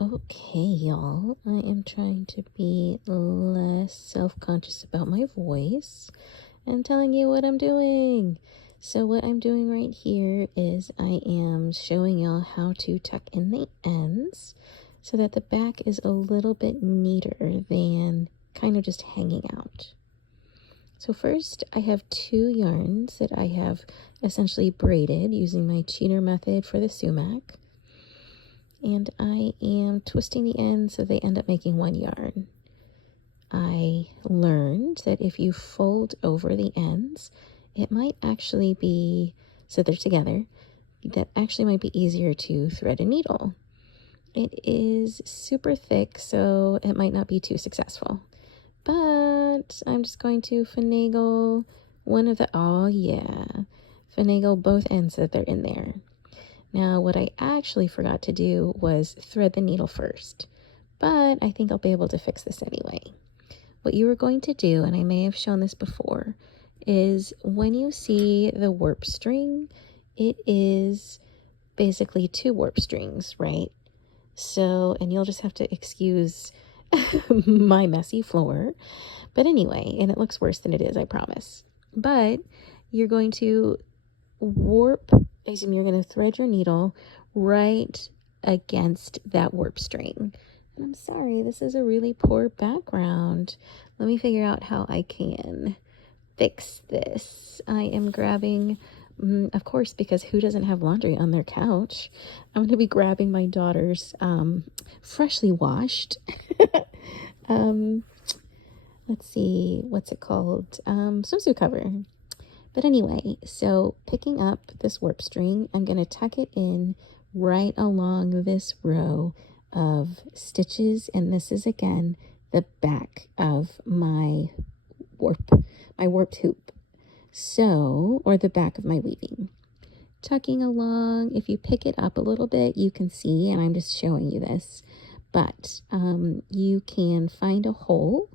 Okay, y'all, I am trying to be less self-conscious about my voice and telling you what I'm doing. So what I'm doing right here is I am showing y'all how to tuck in the ends so that the back is a little bit neater than kind of just hanging out. So first I have two yarns that I have essentially braided using my cheater method for the sumac. And I am twisting the ends so they end up making one yarn. I learned that if you fold over the ends, it might actually be, so they're together, that actually might be easier to thread a needle. It is super thick, so it might not be too successful. But I'm just going to finagle one of the, oh yeah, finagle both ends that they're in there. Now, what I actually forgot to do was thread the needle first, but I think I'll be able to fix this anyway. What you are going to do, and I may have shown this before, is when you see the warp string, it is basically two warp strings, right? So, and you'll just have to excuse my messy floor. But anyway, and it looks worse than it is, I promise. But you're going to you're going to thread your needle right against that warp string. And I'm sorry, this is a really poor background. Let me figure out how I can fix this. I am grabbing, of course, because who doesn't have laundry on their couch? I'm going to be grabbing my daughter's freshly washed, let's see, what's it called? Swimsuit cover. But anyway, so picking up this warp string, I'm going to tuck it in right along this row of stitches. And this is, again, the back of my warped hoop. So, or the back of my weaving. Tucking along, if you pick it up a little bit, you can see, and I'm just showing you this, but you can find a hole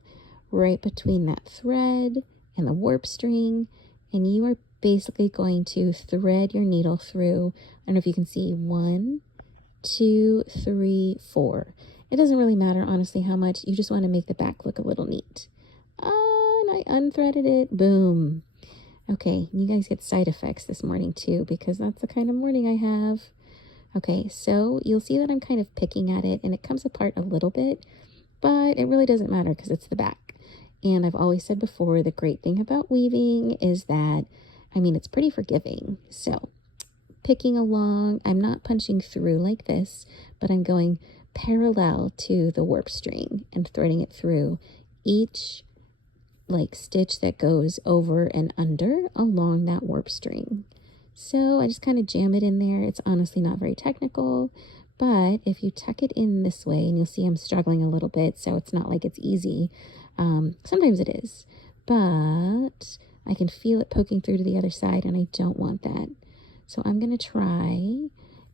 right between that thread and the warp string, and you are basically going to thread your needle through, I don't know if you can see, 1, 2, 3, 4. It doesn't really matter, honestly, how much. You just want to make the back look a little neat. And I unthreaded it. Boom. Okay, you guys get side effects this morning too, because that's the kind of morning I have. Okay, so you'll see that I'm kind of picking at it, and it comes apart a little bit, but it really doesn't matter because it's the back. And I've always said before, the great thing about weaving is that, I mean, it's pretty forgiving. So picking along, I'm not punching through like this, but I'm going parallel to the warp string and threading it through each like stitch that goes over and under along that warp string. So I just kind of jam it in there. It's honestly not very technical, but if you tuck it in this way, and you'll see I'm struggling a little bit, so it's not like it's easy. Sometimes it is, but I can feel it poking through to the other side, and I don't want that. So I'm going to try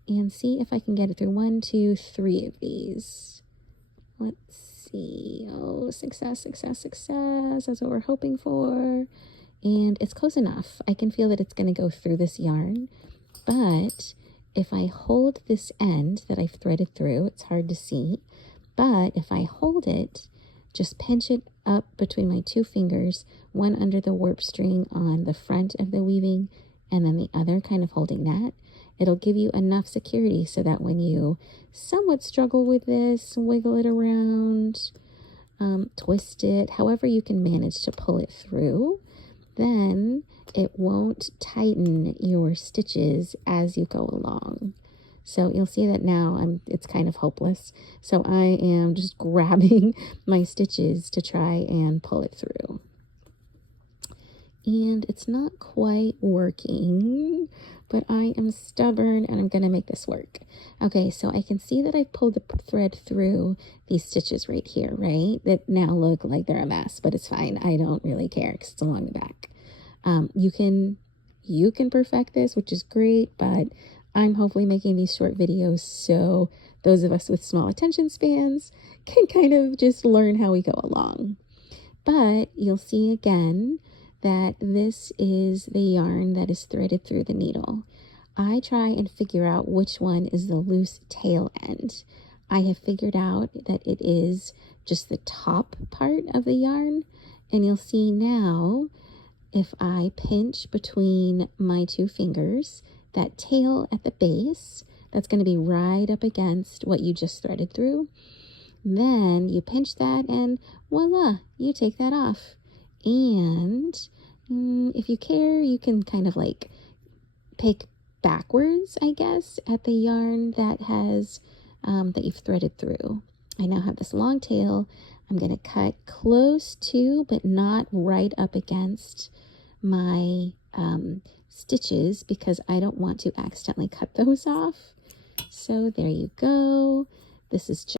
and see if I can get it through 1, 2, 3 of these. Let's see. Oh, success, success, success. That's what we're hoping for. And it's close enough. I can feel that it's going to go through this yarn, but if I hold this end that I've threaded through, it's hard to see, but if I hold it, just pinch it up between my two fingers, one under the warp string on the front of the weaving, and then the other kind of holding that, it'll give you enough security so that when you somewhat struggle with this, wiggle it around, twist it, however you can manage to pull it through, then it won't tighten your stitches as you go along. So you'll see that now it's kind of hopeless. So I am just grabbing my stitches to try and pull it through. And it's not quite working, but I am stubborn and I'm going to make this work. Okay, so I can see that I pulled the thread through these stitches right here, right? That now look like they're a mess, but it's fine. I don't really care because it's along the back. You can perfect this, which is great, but I'm hopefully making these short videos so those of us with small attention spans can kind of just learn how we go along. But you'll see again that this is the yarn that is threaded through the needle. I try and figure out which one is the loose tail end. I have figured out that it is just the top part of the yarn. And you'll see now, if I pinch between my two fingers, that tail at the base, that's going to be right up against what you just threaded through. Then you pinch that and voila, you take that off. And if you care, you can kind of like pick backwards, I guess, at the yarn that has that you've threaded through. I now have this long tail. I'm going to cut close to, but not right up against my stitches, because I don't want to accidentally cut those off. So there you go. This is just